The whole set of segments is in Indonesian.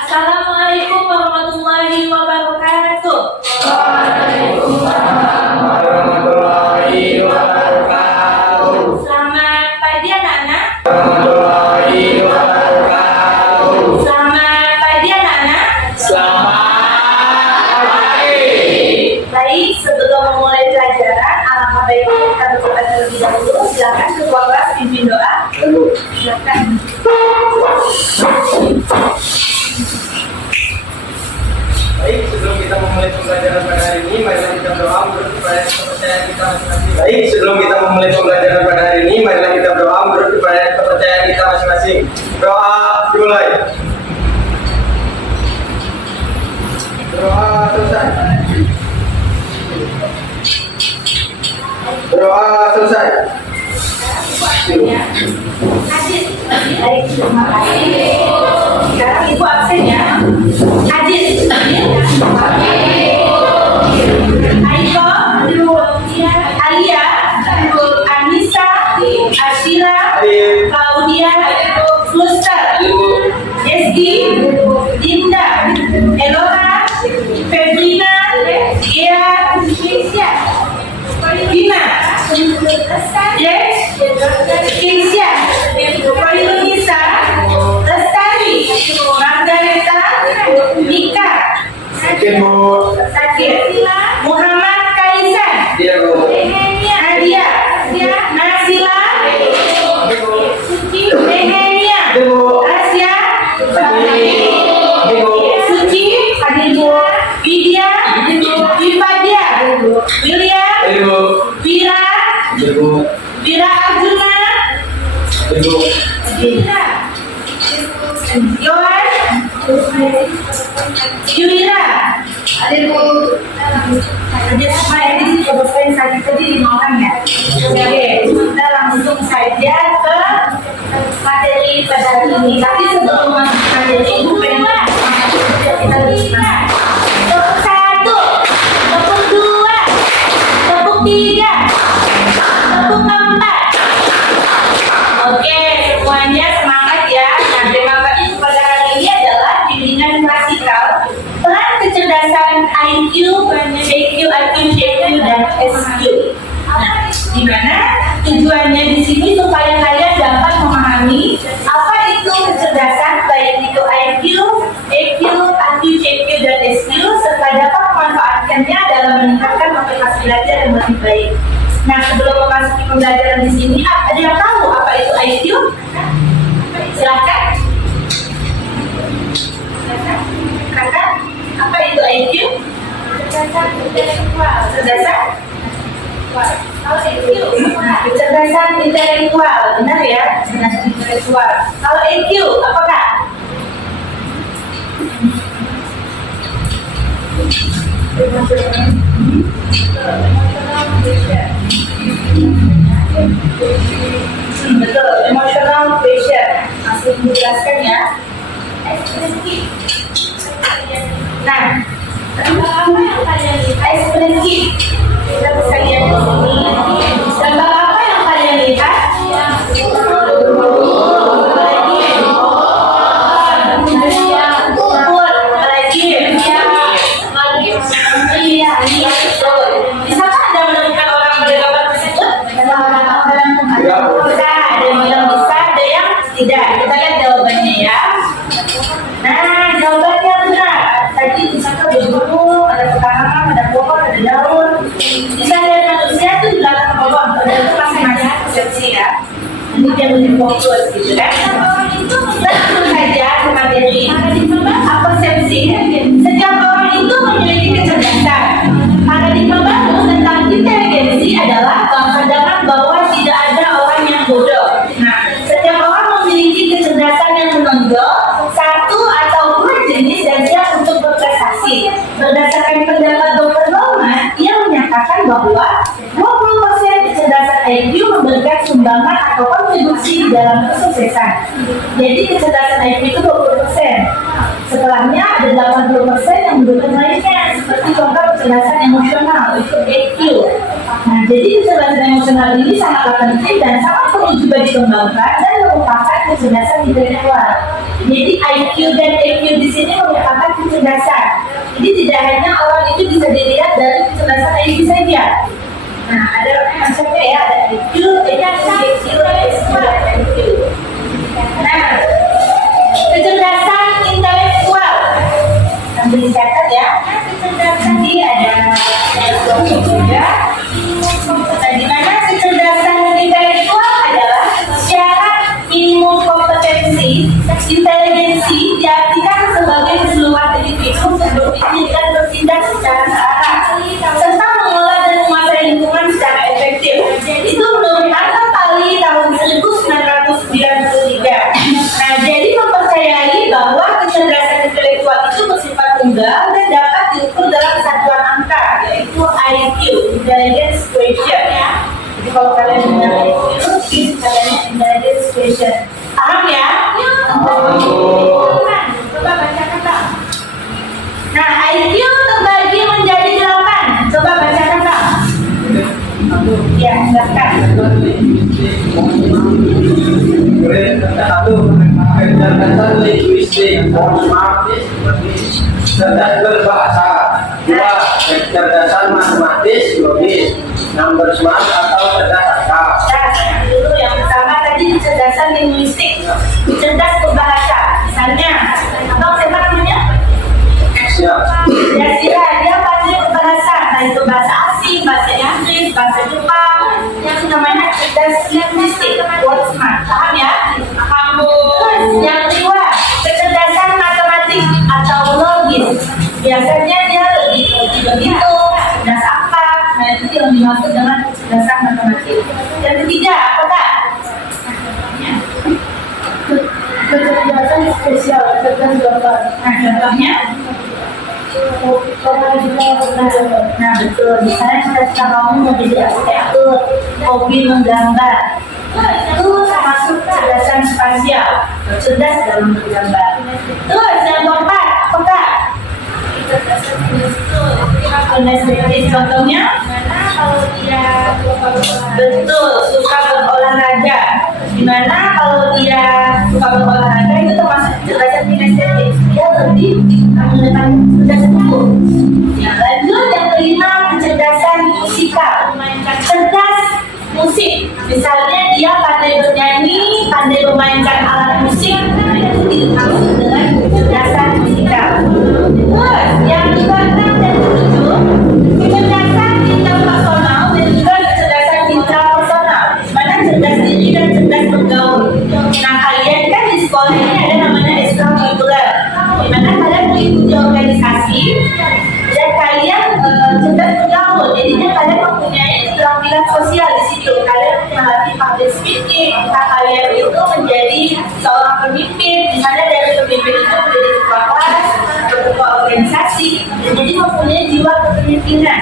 Assalamualaikum warahmatullahi wabarakatuh. Waalaikumsalam warahmatullahi wabarakatuh. Selamat pagi anak-anak. Warahmatullahi wabarakatuh. Selamat pagi anak-anak. Selamat pagi. Baik, sebelum memulai pelajaran, alangkah baiknya kita berdoa terlebih dahulu. Silakan ketua kelas pimpin doa. Silakan. Baik, sebelum kita memulai pembelajaran pada hari ini, marilah kita berdoa menurut kepada kepercayaan kita masing-masing. Baik, sebelum kita memulai pembelajaran pada hari ini, marilah kita berdoa menurut kepada kepercayaan kita masing-masing. Doa dimulai. Doa selesai. Doa selesai. Hadir. Baik, terima kasih. Sekarang ibu absen ya. Hadir. Aiko, Alia, Anissa, Ashira, Claudia, Fluster, Eski, Dinda, Elora, Febrina, Gia, Dina, Yes, Keisha, Nisa, Lestari, Margareta, Nika, Sakir, Muhammad Kaisan, Nadia, Nasila, Nehemia, Asya, Suci, Widya, Wifadia, William, Vira, Vira Arjuna, Yohan, Yuira. Jadi supaya ini dicobain saja tadi 5 orang ya. Oke, kita langsung saja ke materi pada hari ini. Tapi sebelum masuk ke materi ini, kita bisa tepuk 1, tepuk 2, tepuk 3, tepuk 4. Oke, semuanya semangat ya. Nah, tema ini pada hari ini adalah bimbingan klasikal, peran kecerdasan IQ, EQ, dan SQ. Nah, di mana tujuannya di sini supaya kalian dapat memahami apa itu kecerdasan, baik itu IQ, EQ, EQ, dan SQ, serta dapat memanfaatkannya dalam meningkatkan motivasi belajar yang lebih baik. Nah, sebelum memasuki pembelajaran di sini, ada yang tahu apa itu IQ? Silakan. Kakak, apa itu IQ? Kecerdasan? Kalau EQ, kecerdasan intelektual, benar ya? Kecerdasan intelektual. Kalau EQ, apakah? Betul, emotional pressure. Langsung dijelaskan ya. Nah, ekspresi kita bisa lihat di sini. Gambar apa yang kalian lihat? Bisakah Anda menemukan orang bergambar tersebut? Bisa, ada yang bilang bisa, ada yang tidak. Kita lihat jawabannya ya. Nah, jawabannya benar. Tadi misalkan ada gunung, ada pekarangan, ada pohon, ada daun. Bisa lihat manusia itu di belakang pohon. Itu masing-masing persepsi ya. Nanti dia lebih fokus gitu kan. Langsung saja ke materi. Persepsi. Setiap orang itu memiliki kecerdasan. Paradigma baru tentang inteligensi adalah pandangan bahwa tidak ada orang yang bodoh. Nah, setiap orang memiliki kecerdasan yang menonjol, satu atau dua jenis dan siap untuk berprestasi. Berdasarkan pendapat Dr. Norman, ia menyatakan bahwa 20% kecerdasan IQ memberikan sumbangan atau kontribusi di dalam kesuksesan. Jadi kecerdasan IQ itu 20%. Setelahnya ada 80% yang mendukung lainnya, seperti contoh kecerdasan emosional, itu EQ. Nah, jadi kecerdasan emosional ini sangatlah penting dan sangat perlu juga dikembangkan dan merupakan kecerdasan intelektual. Jadi IQ dan EQ di sini merupakan kecerdasan. Jadi tidak hanya orang itu bisa dilihat dari kecerdasan IQ saja. Nah, ada macamnya ya, ada IQ, EQ, EQ. Nah, kecerdasan intelektual. Sambil dicatat ya. Nanti ada juga. Nah, di mana kecerdasan intelektual adalah syarat minimum kompetensi inteligensi diartikan sebagai keseluruhan individu berpikir dan bertindak secara terarah serta mengelola dan menguasai lingkungan secara efektif. Itu menurut Arthur Talley tahun 1993. Nah, jadi mempercayai bahwa kecerdasan intelektual itu bersifat tunggal dan dapat diukur dalam satuan angka, yaitu IQ, Intelligence Quotient. Jadi kalau kalian dengar IQ, kalian Intelligence Quotient. Paham ya? Coba bacakan Bang. Nah, IQ terbagi menjadi 8. Coba bacakan Bang. Ya, silakan. Satu, kecerdasan linguistik, cerdas berbahasa. Dua, kecerdasan matematis, logis, number smart atau cerdas akal. Nah, dulu yang pertama tadi kecerdasan linguistik, cerdas berbahasa. Misalnya, abang siapa namanya? Siap. Ya, dia pasti berbahasa. Nah, itu bahasa asing, bahasa Inggris, bahasa Jepang. Yang namanya cerdas linguistik, word smart. Paham ya? Terus yang kedua, kecerdasan matematik atau logis. Biasanya dia lebih begitu, cerdas akal. Nah, itu yang dimaksud dengan kecerdasan matematik. Yang ketiga, apa Kak? Kecerdasan spesial, cerdas global. Nah, contohnya? Nah, betul. Misalnya kita mau menjadi arsitektur, hobi menggambar. Itu termasuk kecerdasan spasial, cerdas dalam bergambar. Terus yang keempat, apa Kak? Kinestetis, contohnya? Kalau dia betul suka berolahraga. Dimana kalau dia suka berolahraga itu termasuk kecerdasan kinestetis. Dia lebih menggunakan kecerdasan tubuh. Ya, lanjut yang kelima, kecerdasan musikal. Cerdas musik, misalnya dia pandai bernyanyi, pandai memainkan alat musik, nah itu dimaksud dengan kecerdasan musikal. Terus yang keenam dan ketujuh, kecerdasan interpersonal dan juga kecerdasan intrapersonal, mana cerdas diri dan cerdas bergaul. Nah, kalian kan di sekolah ini ada namanya ekstrakurikuler, di mana kalian mengikuti organisasi dan kalian cerdas bergaul, jadinya kalian mempunyai keterampilan sosial di situ. Kalian melatih public speaking, kalian itu menjadi seorang pemimpin, misalnya dari pemimpin itu menjadi ketua kelas, ketua organisasi, dan jadi mempunyai jiwa kepemimpinan.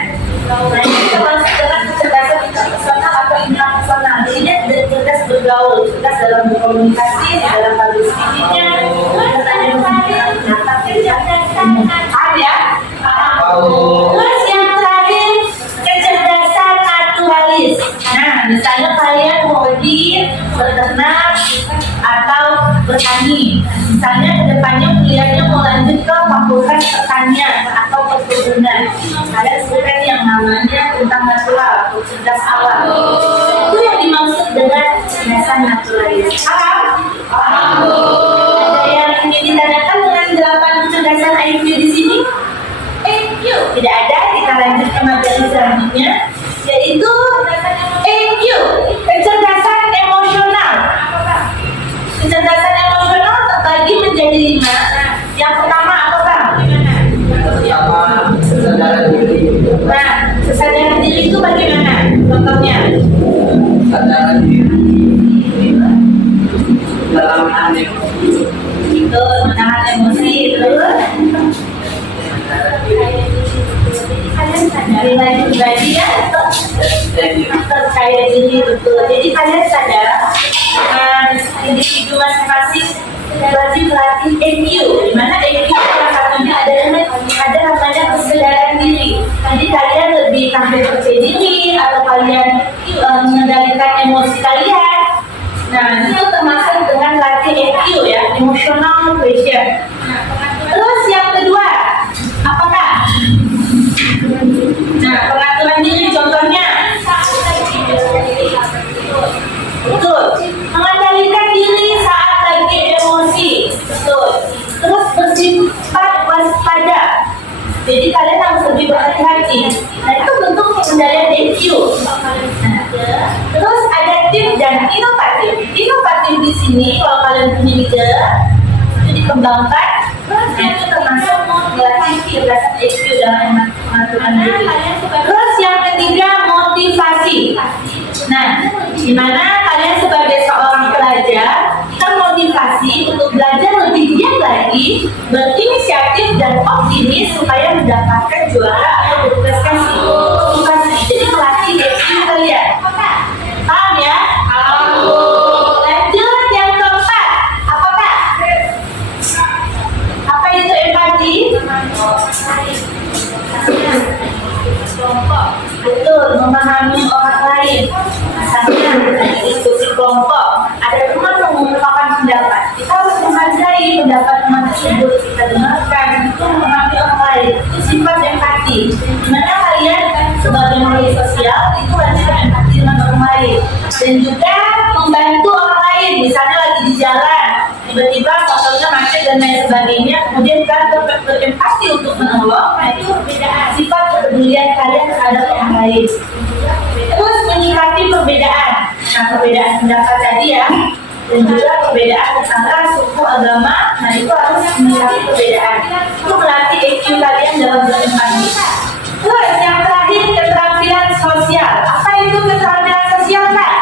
Nah, ini termasuk dengan kecerdasan interpersonal atau intrapersonal. Jadi dia cerdas bergaul, cerdas dalam berkomunikasi, dalam public speakingnya, ada. Terus yang terakhir, kecerdasan naturalis. Nah, misalnya kalian mau pergi beternak atau bertani. Misalnya kedepannya kuliahnya mau lanjut ke fakultas pertanian atau perkebunan. Kalian sebutkan yang namanya tentang natural atau cerdas alam. Itu yang dimaksud dengan kecerdasan naturalis. Paham? Paham. Ada yang ingin ditanyakan dengan 8 kecerdasan IQ di sini? EQ tidak ada, kita lanjut ke materi selanjutnya, yaitu EQ, kecerdasan emosional. Kecerdasan emosional terbagi menjadi 5. Yang pertama apa Bang? Pertama, kesadaran diri. Nah, kesadaran diri itu bagaimana? Contohnya? Kesadaran diri dalam menahan Itu menahan emosi. Terus nilai pribadi ya, percaya diri, betul. Jadi kalian sadar individu masing-masing wajib melatih EQ, di mana EQ salah satunya ada namanya kesadaran diri. Jadi kalian lebih tampil percaya diri atau kalian mengendalikan emosi kalian. Nah, itu termasuk dengan latih EQ ya, emotional quotient. Terus yang kedua, apakah? Nah, pengaturan diri contohnya. Betul. Mengendalikan diri saat lagi emosi. Betul. Terus bersifat waspada. Jadi kalian harus lebih berhati-hati. Nah, itu bentuk pengendalian EQ. Nah, terus adaptif dan inovatif. Inovatif di sini kalau kalian punya ide itu dikembangkan. Itu termasuk melatih kecerdasan EQ dalam pengaturan diri. Terus yang ketiga, motivasi. Nah, dimana kalian sebagai seorang pelajar termotivasi untuk belajar lebih giat lagi, berinisiatif dan optimis supaya mendapatkan juara atau berprestasi. Motivasi jadi melatih EQ kalian. Paham ya? Lanjut yang keempat, apakah? Apa itu empati? Betul, memahami orang lain. Misalnya di diskusi kelompok, ada teman mengungkapkan pendapat. Kita harus menghargai pendapat teman tersebut. Kita dengarkan, itu memahami orang lain. Itu sifat empati. Dimana kalian sebagai makhluk sosial itu harus empati dengan orang lain. Dan juga membantu orang lain. Misalnya lagi di jalan, tiba-tiba motornya macet dan lain sebagainya, kemudian kalian berempati untuk menolong. Nah, itu sifat kepedulian kalian terhadap orang lain. Terus menyikapi perbedaan. Nah, perbedaan pendapat tadi ya, dan juga perbedaan antara suku, agama. Nah, itu harus menyikapi perbedaan. Itu melatih EQ kalian dalam berempati. Terus yang terakhir, keterampilan sosial. Apa itu keterampilan sosial, Kak?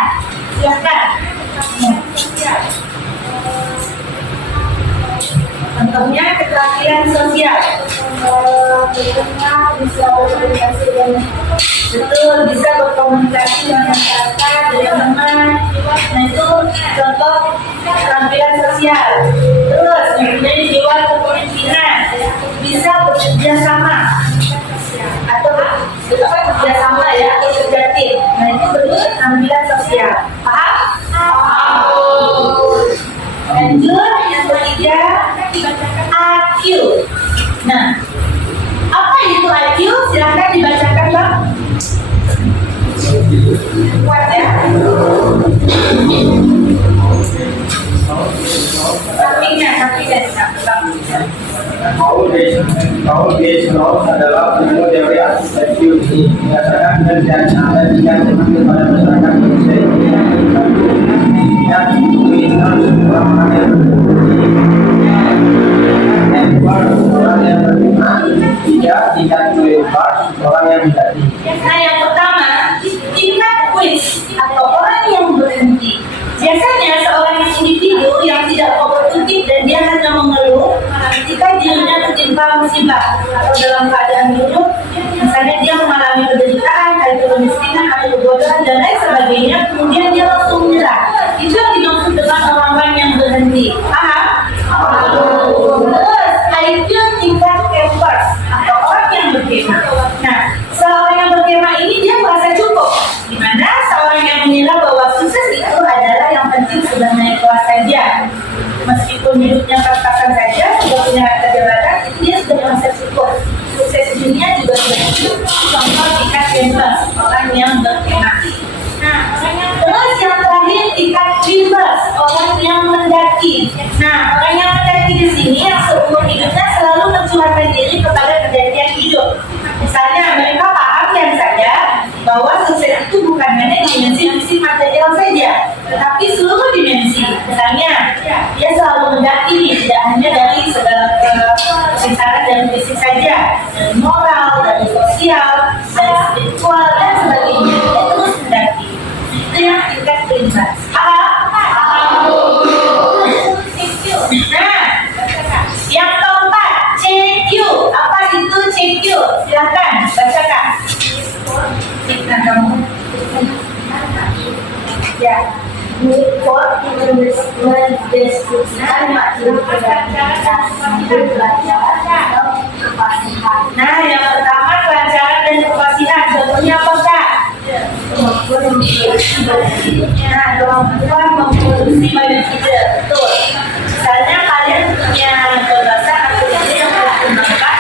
Silahkan. Contohnya keterampilan sosial. Bisa berkomunikasi dengan betul, bisa berkomunikasi dengan masyarakat, dengan teman. Nah, itu contoh keterampilan sosial. Terus mempunyai jiwa kepemimpinan, bisa bekerja sama atau bekerja sama ya, atau bekerja tim. Nah, itu bentuk keterampilan sosial. Paham? Lanjut yang ketiga, IQ. Nah, apa itu IQ? Silahkan dibacakan, Bang. Kuat ya. Sampingnya. Foundation adalah ilmu teori IQ berdasarkan penelitian dan tidak termasuk pada masyarakat Indonesia. Orang yang menjadi. Nah, yang pertama, tingkat quiz atau orang yang berhenti. Biasanya seorang individu yang tidak produktif dan dia hanya mengeluh ketika dirinya tertimpa musibah atau dalam keadaan buruk, misalnya dia mengalami penderitaan, kayak kemiskinan atau kebodohan dan lain sebagainya, kemudian dia langsung menyerah. Itu yang dimaksud dengan orang-orang yang berhenti. Paham? Terus IQ tingkat campers atau orang yang berkemah. Nah, seorang yang berkemah ini dia merasa cukup, di mana seorang yang mengira bahwa sukses itu adalah yang penting sudah naik kelas saja. Meskipun hidupnya pas-pasan saja, sudah punya harta jabatan, itu dia sudah merasa cukup. Sukses dunia juga sudah cukup. Contoh tingkat campers, orang yang berkemah. Nah, terus yang terakhir tingkat dreamers, orang yang mendaki. Nah, orang yang mendaki di sini yang seumur hidupnya selalu mencurahkan diri kepada kejadian hidup. Misalnya mereka paham yang saja bahwa sukses itu bukan hanya dimensi fisik material saja, tetapi seluruh dimensi. Misalnya dia selalu mendaki tidak hanya dari segala kebesaran dan fisik saja, dari moral, dari sosial, dari spiritual dan sebagainya. Dia terus mendaki. Itu yang tingkat berimbas. Nah, yang keempat, CQ. Apa itu CQ? Silakan bacakan. Nah, kamu. Ya. Report mendeskripsikan materi pelajaran. Nah, yang pertama kelancaran dan kefasihan. Contohnya apa, Kak? kemampuan memproduksi banyak ide. Betul. Misalnya kalian punya gagasan atau ide yang mau dikembangkan,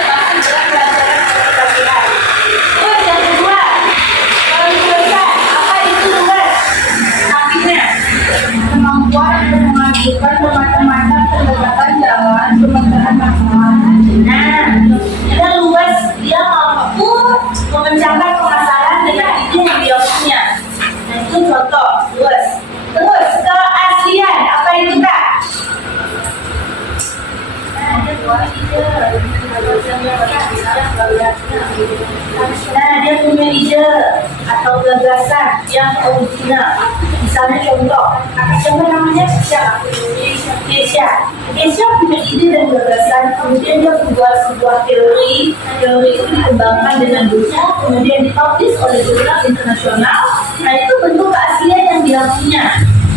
lakukan pelajaran komunikasian. Terus yang kedua, kalau selesai, apa itu tugas? Artinya, kemampuan untuk mengajukan bermacam-macam pendekatan dalam pemecahkan masalah. Nah, kita luas, dia mampu memecahkan permasalahan dengan ide yang dia punya. Nah, itu contoh luas. Terus keaslian, apa itu Kak? Nah, dia punya ide. Nah, dia punya ide atau gagasan yang original. Misalnya contoh, siapa namanya? Keisha punya ide dan gagasan, kemudian dia membuat sebuah teori itu dikembangkan dengan buku, kemudian dipublish oleh jurnal internasional. Nah, itu bentuk keaslian yang dia punya.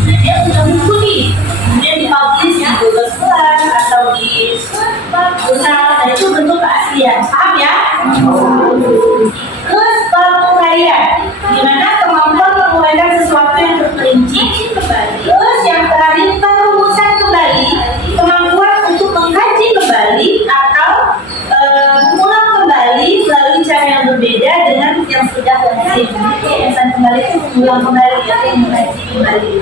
Nah, dia punya buku nih, kemudian dipublish di Google Scholar atau di jurnal. Nah, itu bentuk keaslian. Paham ya? Terus penguraian, dimana kemampuan menguraikan sesuatu yang terperinci. Terus yang terakhir perumusan kembali, kemampuan untuk mengkaji kembali atau mengulang kembali melalui cara yang berbeda dengan yang sudah lazim. Pengurusan kembali itu mengulang kembali atau mengkaji kembali.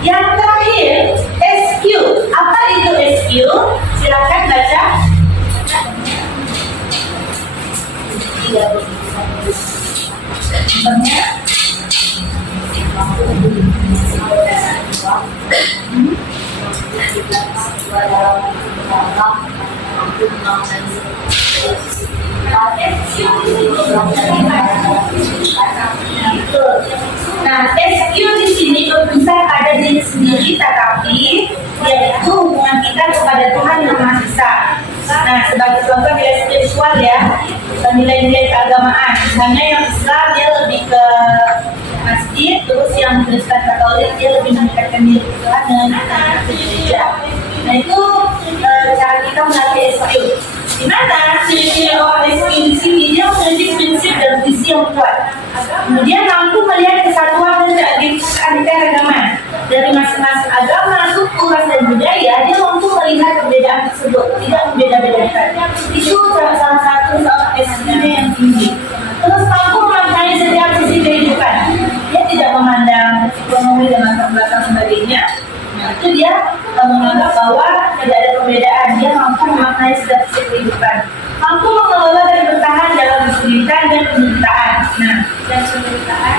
Yang terakhir SQ. Apa itu SQ? Silakan baca. Nah, SQ di sini berpisah pada diri sendiri, tetapi yaitu hubungan kita kepada Tuhan yang Maha Esa. Nah, sebagai contoh nilai spiritual ya, nilai-nilai keagamaan. Misalnya yang Islam dia lebih ke masjid, terus yang Kristen Katolik dia lebih mendekatkan diri ke Tuhan dengan gereja. Nah, itu cara kita melatih SQ. Di mana ciri-ciri orang SQ di sini dia memiliki prinsip dan visi yang kuat. Kemudian mampu melihat kesatuan dan keanekaragaman dari masing-masing agama, suku, ras dan budaya. Dia mampu melihat perbedaan tersebut, tidak membeda-bedakan. Itu salah satu seorang SQ yang tinggi. Terus mampu memaknai setiap sisi kehidupan. Dia tidak memandang ekonomi dan latar belakang sebagainya. Nah, itu dia menganggap bahwa tidak ada perbedaan. Dia mampu memaknai setiap sisi kehidupan. Mampu mengelola dan bertahan dalam kesulitan dan penderitaan. Nah,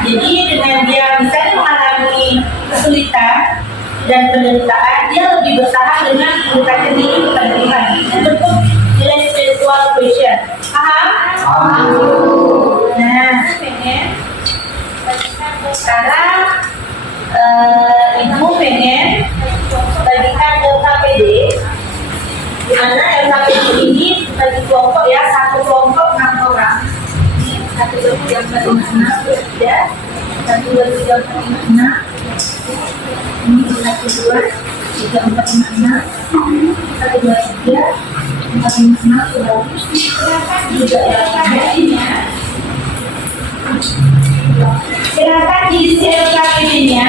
jadi dengan dia misalnya mengalami kesulitan dan penderitaan, dia lebih bertahan dengan mendekatkan diri kepada Tuhan. Itu bentuk nilai spiritual question. Paham? Nah, sekarang Ibu pengen bagikan LKPD, di mana LKPD ini bagi kelompok ya, satu kelompok 6 orang. Satu yang 456 ya, 1 2 3 4 5 6. Ini 1 2 3 4 5 6. 1 2 3 4 5 6 bagus. Juga LKPD-nya. Silakan diisi LKPD-nya.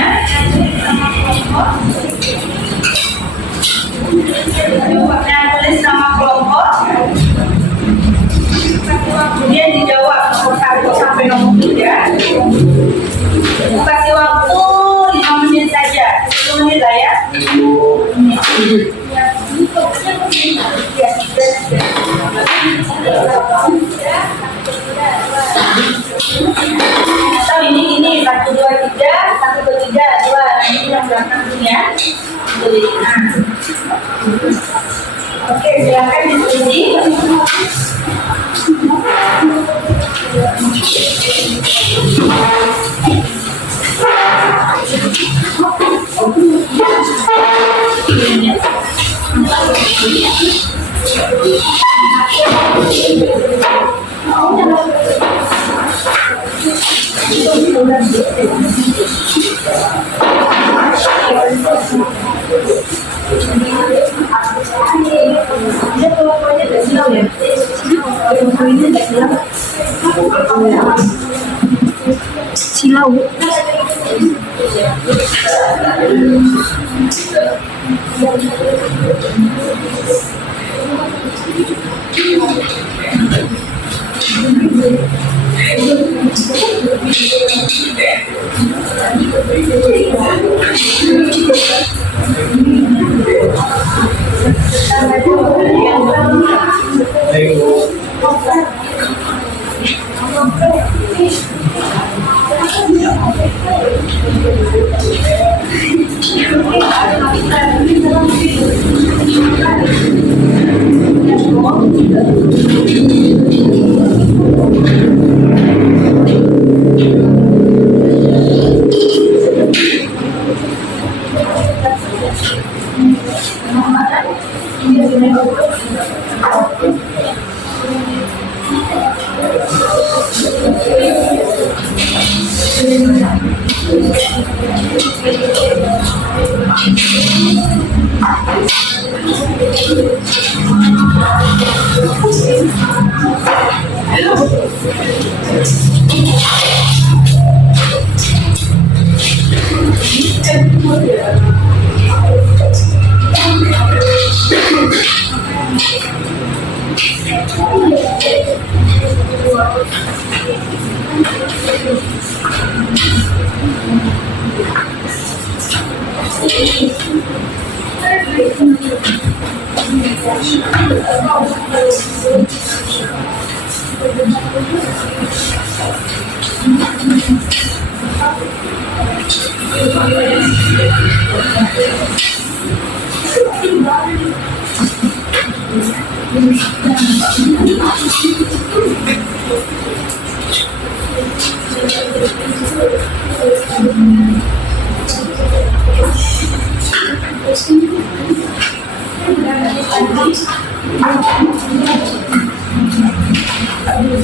Nah, tulis nama kelompok. Kemudian dijawab nomor 1 sampai nomor 3. Kasih waktu 5 menit saja. 10 menit lah ya. Atau ini 1 2 3 1 2 3 2. Ini yang belakang ya. Oke, silakan diskusi. Dia kelompoknya tidak silau ya? Kelompok ini tidak silau. Silau.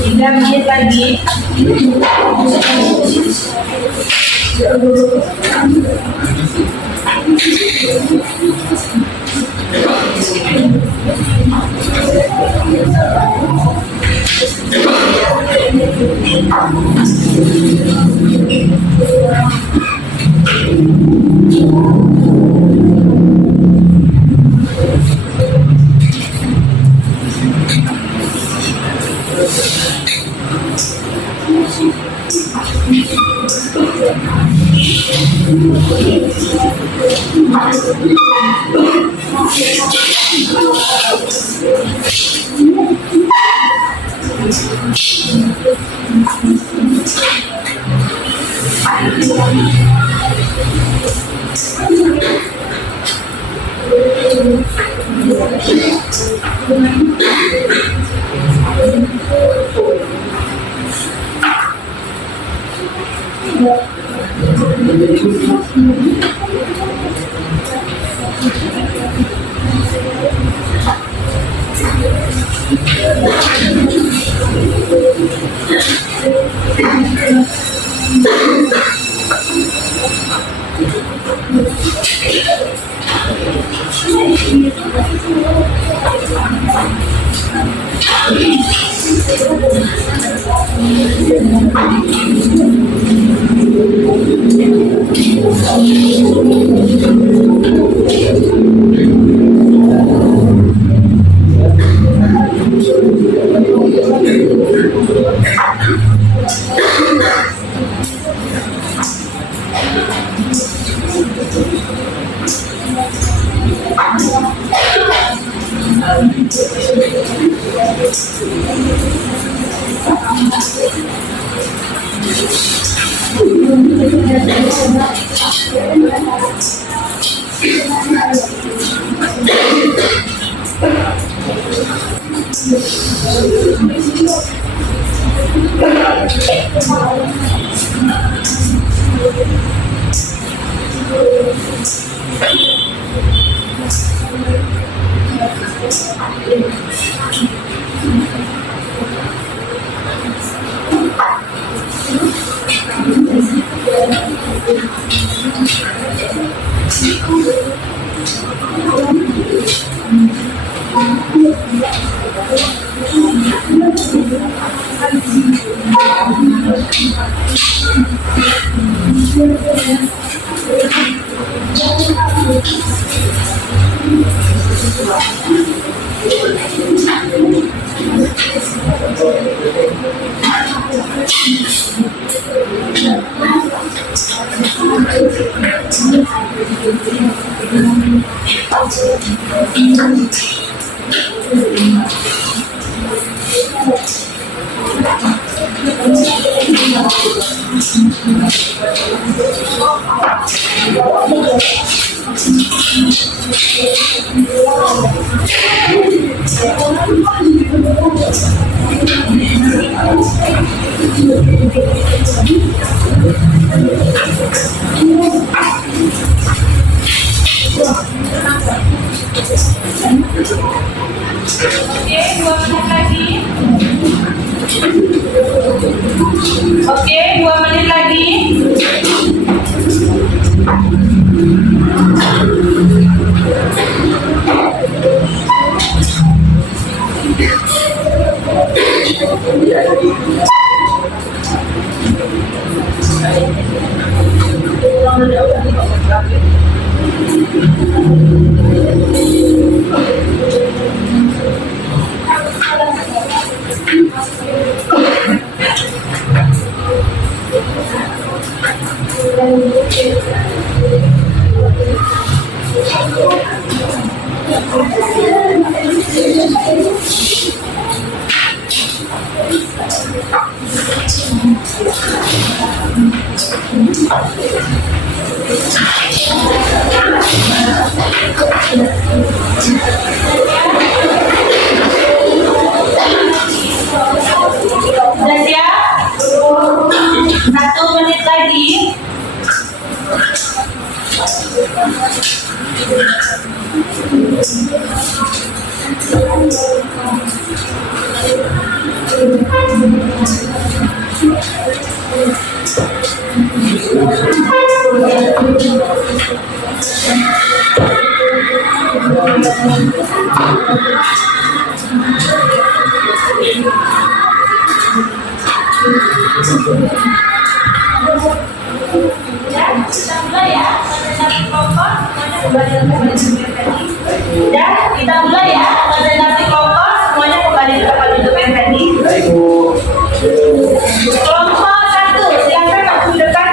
Tiga menit lagi. Oke, 2 menit lagi. Oke, 2 menit lagi. Sudah siap? 1 menit lagi. Kita mulai ya. Konsentrasi kelompok semuanya kembali ke tempat duduk yang tadi. Baik, Bu. Kelompok 1, silakan maju ke depan.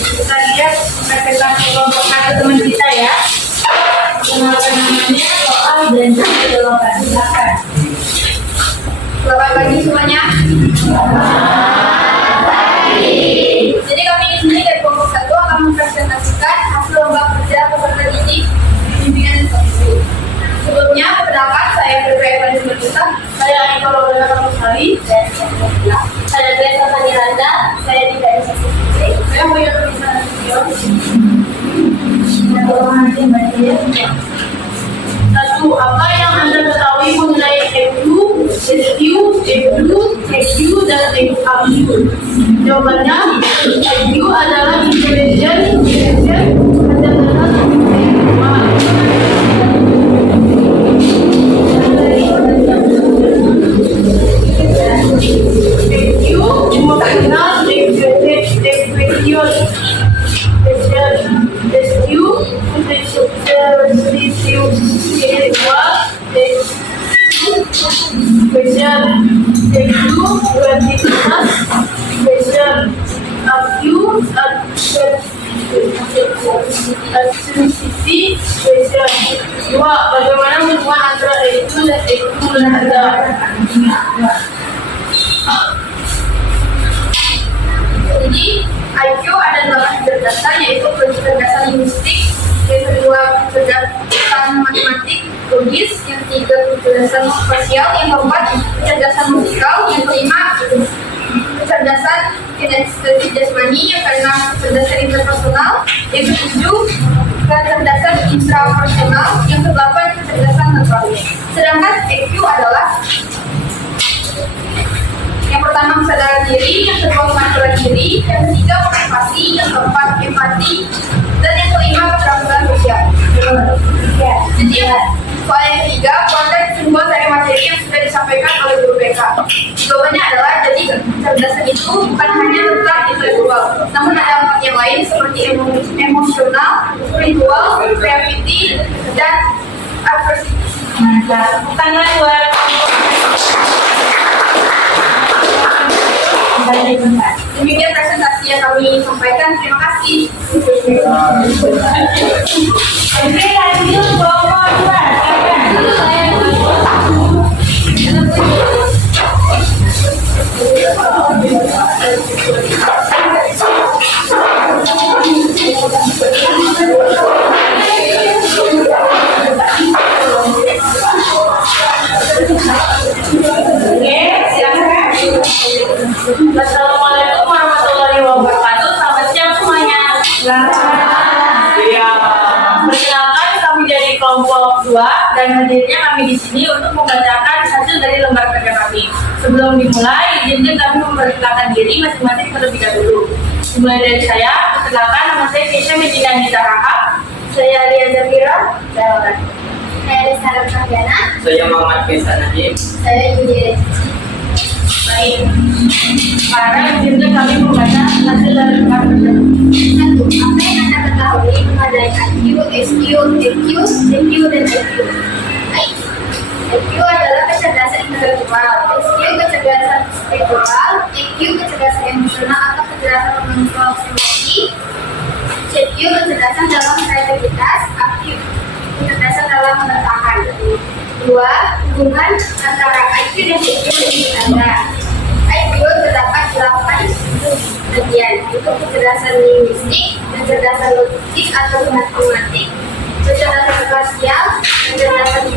Kita lihat presentasi kelompok 1 teman kita ya. Kenalkan namanya, soal dan jawaban. Silakan. Selamat pagi semuanya. Jadi kami di sini dari kelompok 1 akan mempresentasikan hasil lomba kerja peserta didik bimbingan dan solusi. Sebelumnya, perkenalkan saya Dr. Evan Simerjuta, saya Anita Laura Kamusari, saya Grace Saniranda, saya tidak di sesi fisik, saya punya tulisan Satu, apa yang Anda ketahui mengenai EQ, SQ, EQ, TQ, dan AQ? Jawabannya, EQ adalah intelligent, adalah intelektual. EQ, emosional, Dua, bagaimana hubungan antara EQ dan EQ dan Anda? Jadi, IQ ada 8 kecerdasan, yaitu kecerdasan linguistik, yang kedua kecerdasan matematik, logis, yang ketiga kecerdasan spasial, yang keempat kecerdasan musikal, yang kelima kecerdasan kinestetik jasmani, yang keenam kecerdasan interpersonal, yang ketujuh pertama kesadaran diri, yang kedua pengakuan diri, yang ketiga motivasi, yang keempat empati, dan yang kelima keterampilan sosial. Jadi soal yang ketiga, konten sumber dari materi yang sudah disampaikan oleh guru BK. Jawabannya adalah jadi kecerdasan itu bukan hanya tentang intelektual, namun ada empat yang lain seperti emosional, spiritual, creativity, dan adversity. Mantap. Tangan buat Demikian presentasi yang kami sampaikan. Terima kasih. Oke, lanjut kelompok 2. Oke, silakan. Assalamualaikum warahmatullahi wabarakatuh. Selamat siang semuanya. Iya. Perkenalkan, kami dari kelompok 2 dan hadirnya kami di sini untuk membacakan hasil dari lembar kerja kami. Sebelum dimulai, izinkan kami memperkenalkan diri masing-masing terlebih dahulu. Dimulai dari saya, perkenalkan nama saya Keisha Medina Nita Rahab. Saya Lia Zafira. Saya Sarah Praviana. Saya Muhammad Faisal Nadim. Saya Julia. Baik. Sekarang izinkan kami membaca hasil dari lembar kerja. 1. Apa yang Anda ketahui mengenai IQ, SQ, EQ, CQ, dan IQ? IQ adalah kecerdasan intelektual, SQ kecerdasan spiritual, EQ kecerdasan emosional atau kecerdasan mengontrol emosi, CQ kecerdasan dalam kreativitas, AQ kecerdasan dalam menetapkan. 2. Hubungan antara IQ dan EQ menurut Anda. IQ terdapat 8 bagian, yaitu kecerdasan linguistik, kecerdasan logik atau matematik, kecerdasan spasial, kecerdasan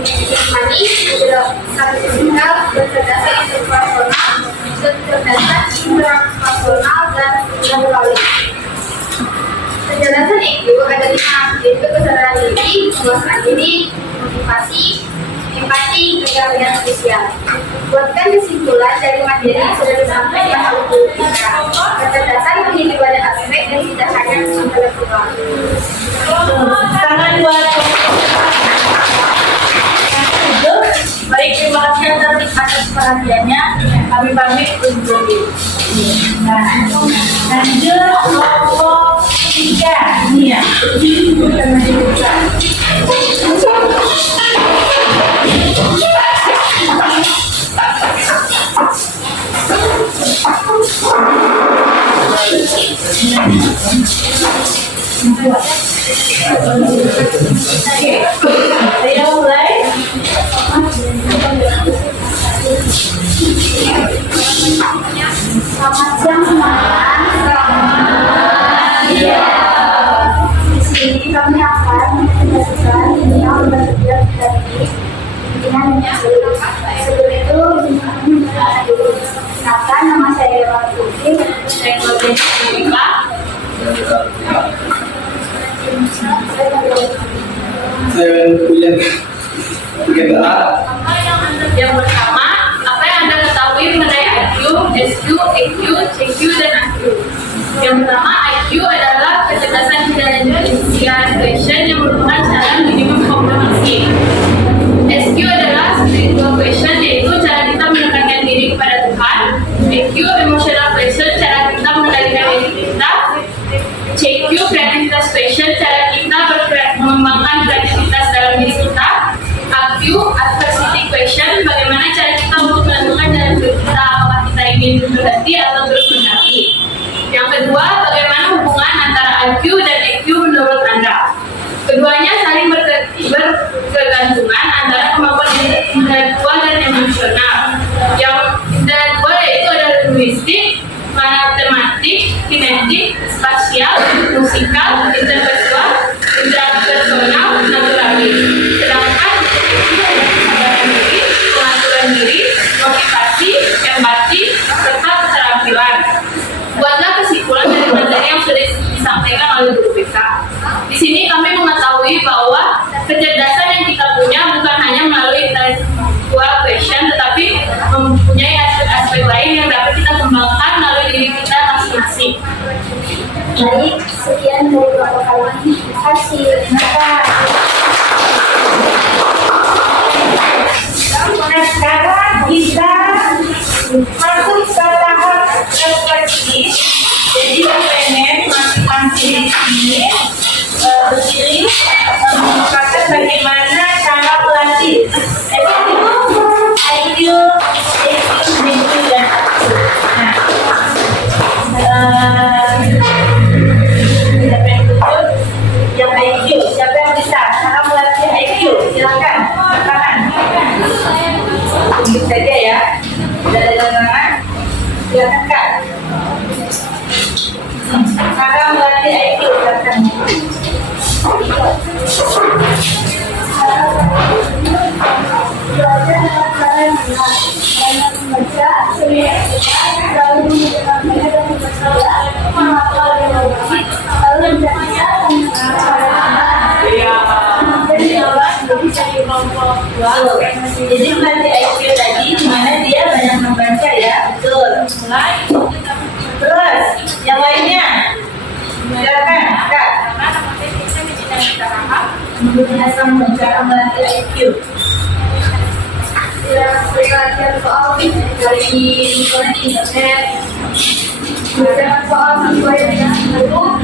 manis, kecerdasan fisikal, kecerdasan interpersonal, kecerdasan intrapersonal, dan moralis. Kecerdasan EQ ada 5, yaitu kesadaran diri, penguasaan diri, motivasi, empati, kecerdasan sosial. Buatkan kesimpulan dari materi yang sudah disampaikan oleh guru kita. Kecerdasan memiliki banyak aspek dan tidak hanya intelektual. Tangan buat baik, terima kasih atas perhatiannya. Kami pamit undur diri. Nah, lanjut kelompok 3. Ini ya. Oke, saya mulai. Selamat siang semuanya. Di sini kami akan mempresentasikan yang berbeda dari pimpinan yang sebelum itu kenalkan nama saya Dewa Putri. Saya keluarga Sifika. Saya William. Yang pertama, apa yang Anda ketahui mengenai IQ, SQ, EQ, CQ, dan AQ? Yang pertama, IQ adalah kecerdasan identification yang merupakan syarat minimum kompetensi. SQ adalah spiritual question, yaitu cara kita mendekatkan diri kepada Tuhan. EQ, emotional question, cara kita mengendalikan diri kita. CQ, creativitas question, cara kita mengembangkan kreativitas dalam diri kita. AQ, adversity question, bagaimana cara kita untuk menentukan dalam diri kita apakah kita ingin berhenti atau terus berhenti. Yang kedua, bagaimana hubungan antara IQ dan EQ menurut Anda? Keduanya saling berkegantungan antara kemampuan intelektual dan emosional. Yang intelektual yaitu ada linguistik, matematik, kinetik, spasial, musikal, interpersonal, intrapersonal, naturalis. Sedangkan kesadaran diri, pengaturan diri, motivasi, empati, serta keterampilan. Buatlah kesimpulan dari materi yang sudah disampaikan oleh guru BK. Di sini kami mengetahui bahwa kecerdasan yang kita punya bukan hanya melalui intellectual question, tetapi mempunyai aspek-aspek lain yang dapat kita beberapa kalimat. Terima kasih. Nah, sekarang kita masuk ke tahap refleksi. Jadi pengen masing-masing di sini berdiri mengungkapkan bagaimana cara melatih IQ, EQ, dan siapa yang tunjuk? Yang IQ, siapa yang bisa? Cara melatih IQ, silakan. Tangan. Tunjuk saja ya. Sudah ada tangan. Silakan Kak. Cara melatih IQ, silakan. Belajar dengan cara yang benar, banyak membaca, sering beraktivitas, selalu menggunakan media dan berbahasa, menghafal dan berbaik, lalu mencarinya dan mengenal cara yang benar. Dan jawaban bisa di kelompok dua. Jadi melatih IQ tadi dimana dia banyak membaca ya, betul. Mulai. Terus yang lainnya, silakan Kak. Biasa cara melatih IQ. Sering latihan soal dari internet, belajar soal sesuai dengan bentuk.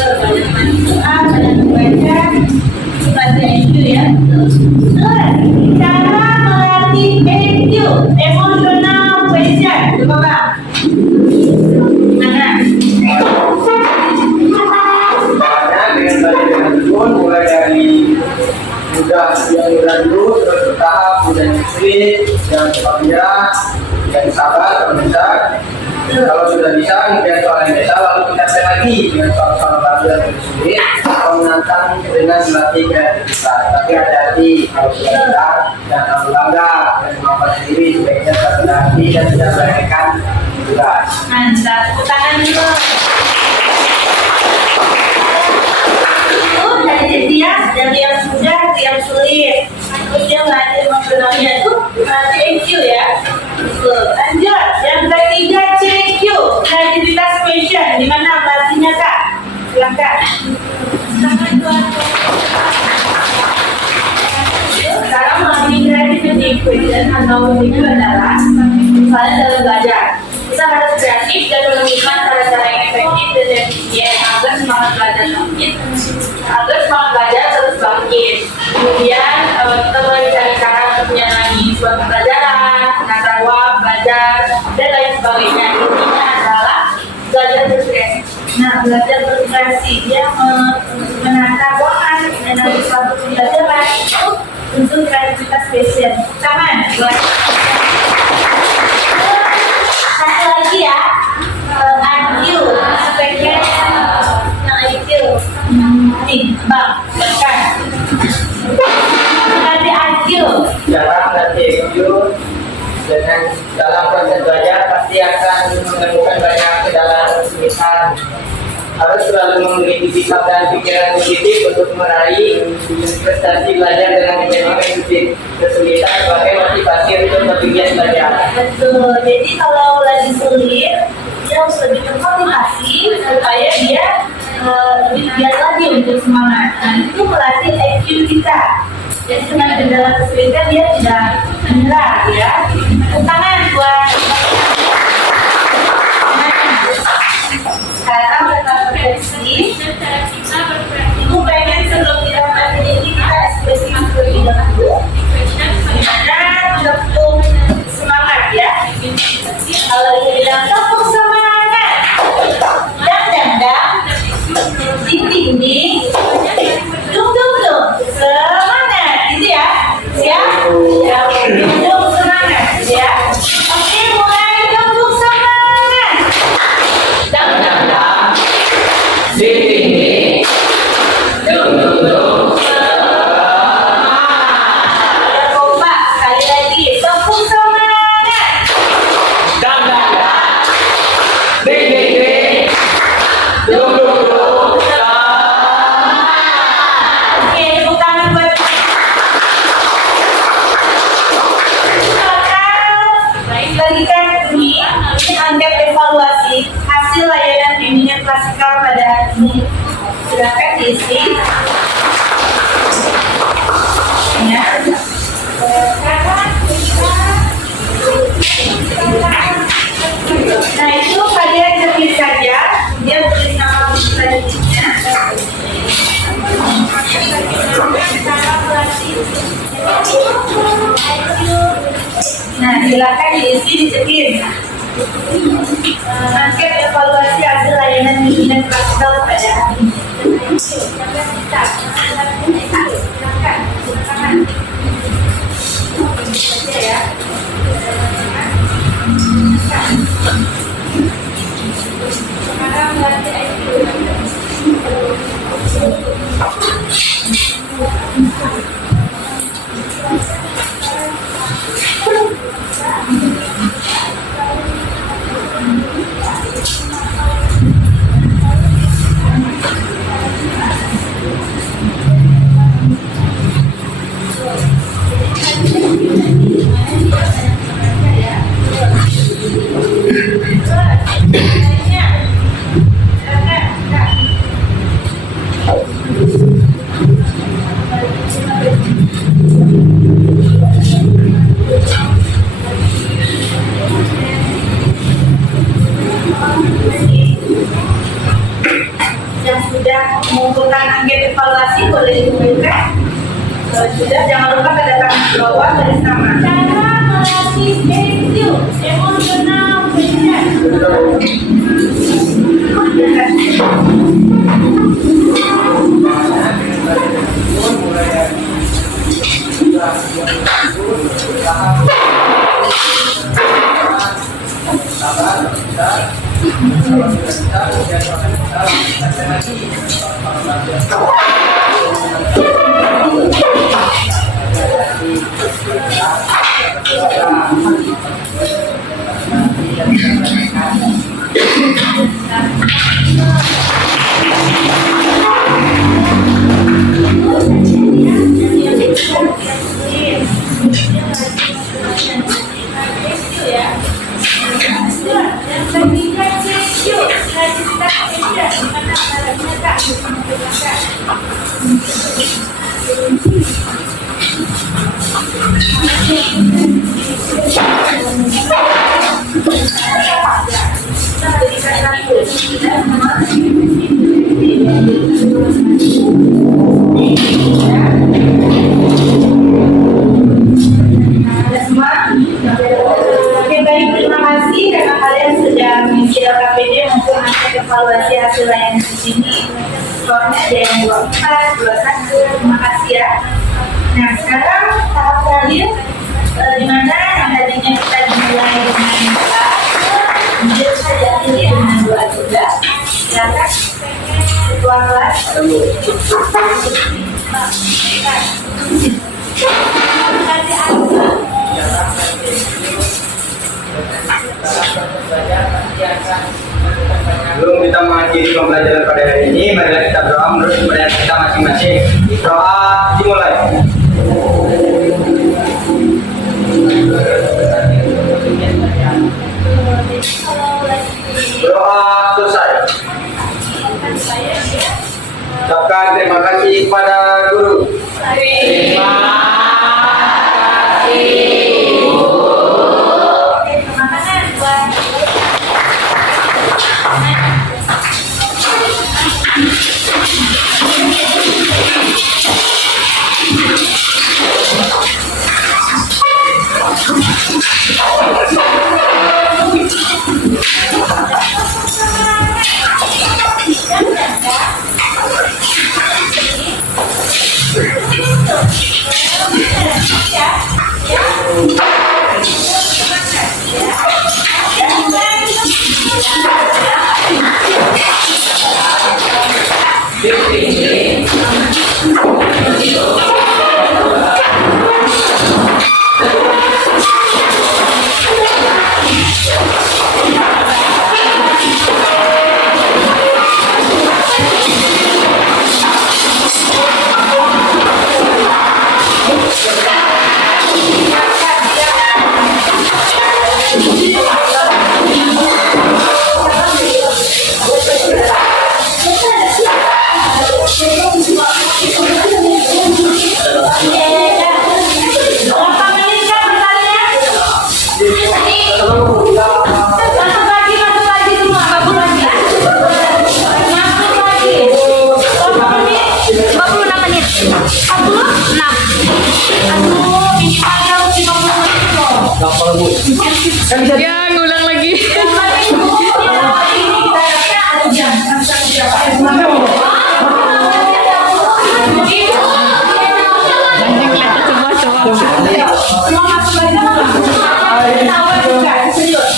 Banyak membaca, melatih IQ ya. Terus cara melatih EQ, emotional quotient, coba Kak. Mana? Caranya dengan balik dengan turun, mulai dari mudah yang mudah dulu, terus bertahap, mudah sulit, yang cepatnya, yang sabar, terbencar. Kalau sudah bisa, kemudian soal yang biasa, lalu kita cek lagi dengan soal-soal baru yang lebih sulit, atau menantang dengan melatih kreativitas. Tapi hati-hati, kalau sudah bisa, jangan melanggar dan kemampuan sendiri, sebaiknya terhati dan tidak meremehkan tugas. Mantap, tepuk tangan dulu. Itu dari yang mudah ke yang sulit. Terus dia melatih emosionalnya itu melatih EQ ya. Lanjut, yang ketiga CQ, kreativitas passion. Di mana melatihnya Kak? Silakan. Sekarang melatih kreativitas passion atau itu adalah misalnya dalam belajar. Kita harus kreatif dan menemukan cara-cara yang efektif dan efisien agar semangat belajar terus bangkit. Kemudian kita mulai cari cara untuk menyenangi suatu pelajaran, menata ruang, belajar, dan lain sebagainya. Intinya adalah belajar berkreasi. Nah, belajar berkreasi dia menata ruangan, menyenangi suatu pelajaran itu untuk kreativitas passion. Tangan, buat. Satu lagi ya, IQ, pengen yang IQ, nih bang, makan. Nanti IQ. Cara melatih EQ dengan dalam proses belajar pasti akan menemukan banyak kendala kesulitan. Harus selalu memiliki sikap dan pikiran positif untuk meraih prestasi belajar dengan menjadikan kesulitan sebagai motivasi untuk bergiat belajar. Betul. Jadi kalau lagi sulit, dia harus lebih termotivasi supaya dia lebih giat lagi untuk semangat. Nah itu melatih IQ kita. Jadi dengan kendala kesulitan dia tidak menyerah ya. Tangan buat. Sekarang kita refleksi. Ibu pengen sebelum kita melatih ini kita ekspresi terlebih dahulu. Gimana untuk semangat ya? Kalau dibilang tepuk semangat, dang, ding, dung, semangat, gitu ya? Siap? Ya, dung semangat, gitu ya? Oke, mulai tepuk semangat. Dang, Ding, dung. Ada kompak, sekali lagi, tepuk semangat. Ding, dung. Oke, tepuk tangan buat bagikan ini angket evaluasi hasil layanan bimbingan klasikal pada hari ini. Silakan diisi. Ya. Nah itu kalian ketik saja, dia tulis nama selanjutnya. Nah silakan diisi dicekin. Angket evaluasi hasil layanan bimbingan praktikal pada hari ini. Yang sudah mengumpulkan angket evaluasi boleh ditunjukkan. Sudah, jangan lupa tanda tangan di bawah garis nama. Cara melatih EQ, emotional evaluasi hasil layanan di sini. Skornya ada yang 24, 21. Terima kasih ya. Nah sekarang tahap terakhir di mana yang tadinya kita dimulai dengan A, kemudian saja akhirnya dengan 2 juga. Silakan ketua kelas. Sebelum kita mengakhiri pembelajaran pada hari ini, marilah kita berdoa menurut kepercayaan kita masing-masing. Doa dimulai. Doa selesai. Ucapkan terima kasih kepada guru. Terima kasih. bagus. Kan bisa Ya, ngulang lagi. Yang paling ini kita lihatnya ada jam. mana mau? Anjing kelihatan semua coba. Mau masuk lagi nggak? Tahu juga, serius.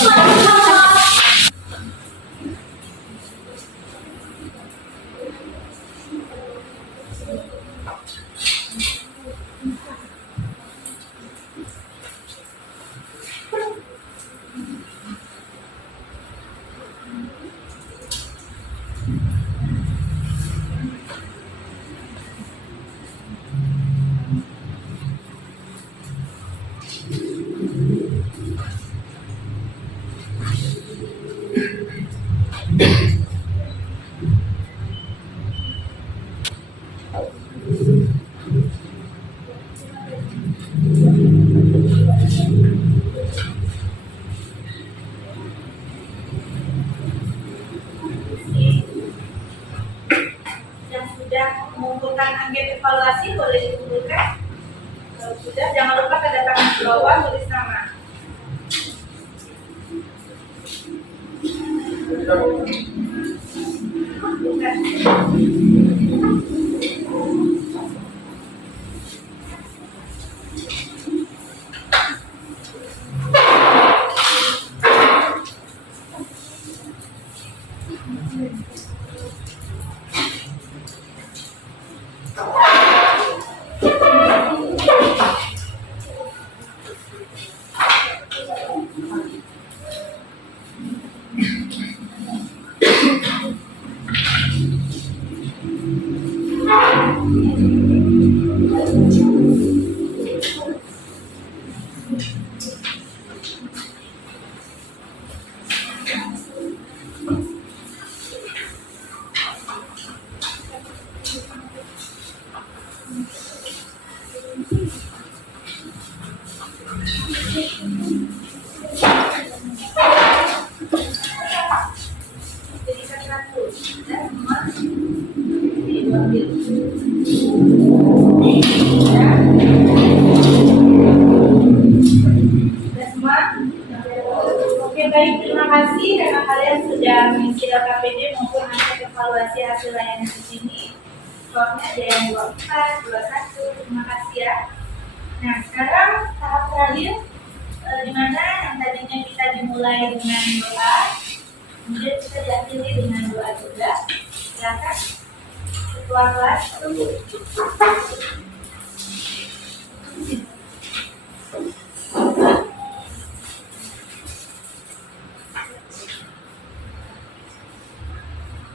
Yang sudah mengumpulkan angket evaluasi boleh dikumpulkan. Kalau sudah, jangan lupa tanda tangan di bawah tulis nama. Bukan. Jadikan satu. Dan semua diambil. Sudah semua? Oke, baik, terima kasih karena kalian sudah mengisi LKPD maupun angket evaluasi hasil layanan di sini. Soalnya ada yang 24, 21, terima kasih ya. Nah, sekarang tahap terakhir di mana yang tadinya kita dimulai dengan doa, kemudian kita diakhiri dengan doa juga. Silakan ketua kelas.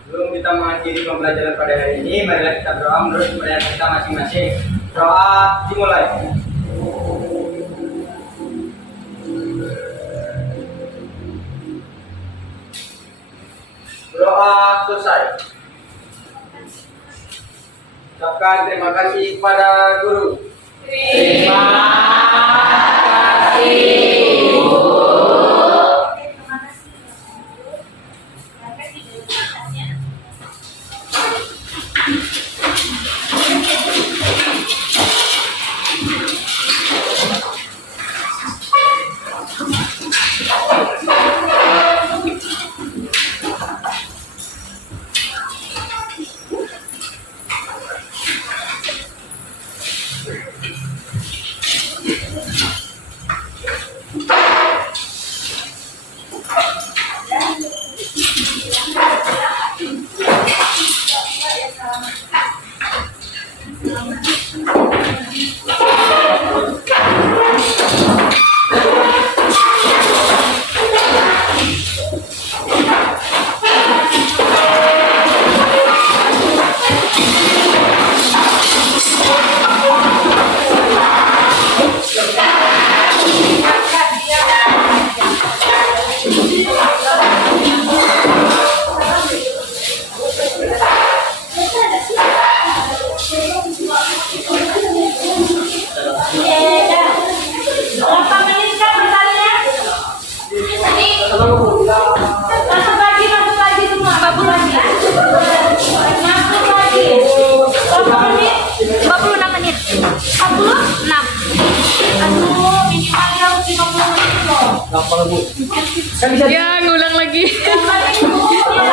Sebelum kita mengakhiri pembelajaran pada hari ini, marilah kita berdoa menurut kepercayaan kita masing-masing. Doa dimulai. Doa selesai. Ucapkan terima kasih kepada guru. Terima kasih. Terima kasih. Silakan dijelaskannya. kepala Bu. Kan bisa Ya, ngulang lagi. Yang penting bukunya